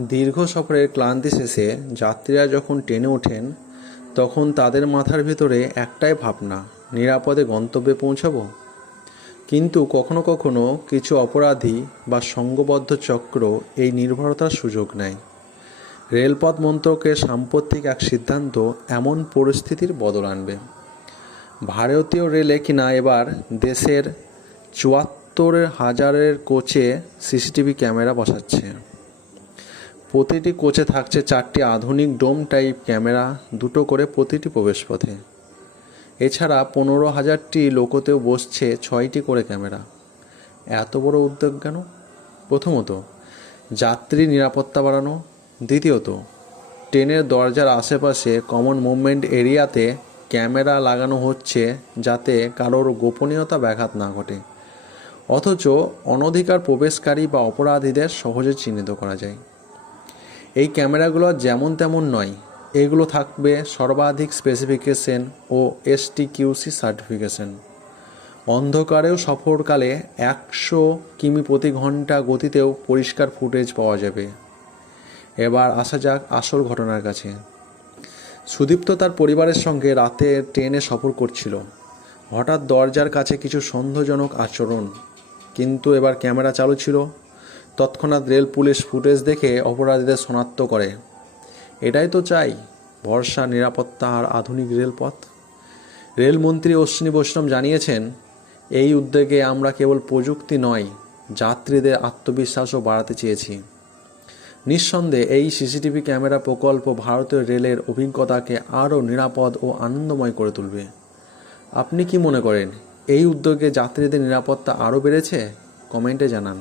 দীর্ঘ সফরের ক্লান্তি শেষে যাত্রীরা যখন ট্রেনে ওঠেন, তখন তাদের মাথার ভিতরে একটাই ভাবনা, নিরাপদে গন্তব্যে পৌঁছাবো। কিন্তু কখনো কখনো কিছু অপরাধী বা সঙ্গবদ্ধ চক্র এই নির্ভরতার সুযোগ নেয়। রেলপথ মন্ত্রকের সাম্প্রতিক এক সিদ্ধান্ত এমন পরিস্থিতির বদল আনবে। ভারতীয় রেলে কিনা এবার দেশের চুয়াত্তর হাজারের কোচে সিসিটিভি ক্যামেরা বসাচ্ছে। প্রতিটি কোচে থাকছে চারটি আধুনিক ডোম টাইপ ক্যামেরা, দুটো করে প্রতিটি প্রবেশপথে। এছাড়া পনেরো হাজারটি লোকতেও বসছে ছয়টি করে ক্যামেরা। এত বড় উদ্যোগ কেন? প্রথমত, যাত্রী নিরাপত্তা বাড়ানো। দ্বিতীয়ত, ট্রেনের দরজার আশেপাশে কমন মুভমেন্ট এরিয়াতে ক্যামেরা লাগানো হচ্ছে যাতে কারোর গোপনীয়তা ব্যাঘাত না ঘটে। অথচ অনধিকার প্রবেশকারী বা অপরাধীদের সহজে চিহ্নিত করা যায়। এই ক্যামেরাগুলো যেমন তেমন নয়, এগুলো থাকবে সর্বাধিক স্পেসিফিকেশন ও এসটিকিউসি সার্টিফিকেশন অন্ধকারেও সফরকালে একশো কিমি প্রতি ঘণ্টা গতিতেও পরিষ্কার ফুটেজ পাওয়া যাবে। এবার আসা যাক আসল ঘটনার কাছে। সুদীপ্ত তার পরিবারের সঙ্গে রাতে ট্রেনে সফর করছিল। হঠাৎ দরজার কাছে কিছু সন্দেহজনক আচরণ, কিন্তু এবার ক্যামেরা চালু ছিল। তৎক্ষণাৎ রেল পুলিশ ফুটেজ দেখে অপরাধীদের শনাক্ত করে। এটাই তো চাই, ভরসা, নিরাপত্তা আর আধুনিক রেলপথ। রেলমন্ত্রী অশ্বিনী বৈষ্ণব জানিয়েছেন, এই উদ্যোগে আমরা কেবল প্রযুক্তি নয়, যাত্রীদের আত্মবিশ্বাসও বাড়াতে চেয়েছি। নিঃসন্দেহে এই সিসিটিভি ক্যামেরা প্রকল্প ভারতীয় রেলের অভিজ্ঞতাকে আরও নিরাপদ ও আনন্দময় করে তুলবে। আপনি কি মনে করেন, এই উদ্যোগে যাত্রীদের নিরাপত্তা আরও বেড়েছে? কমেন্টে জানান।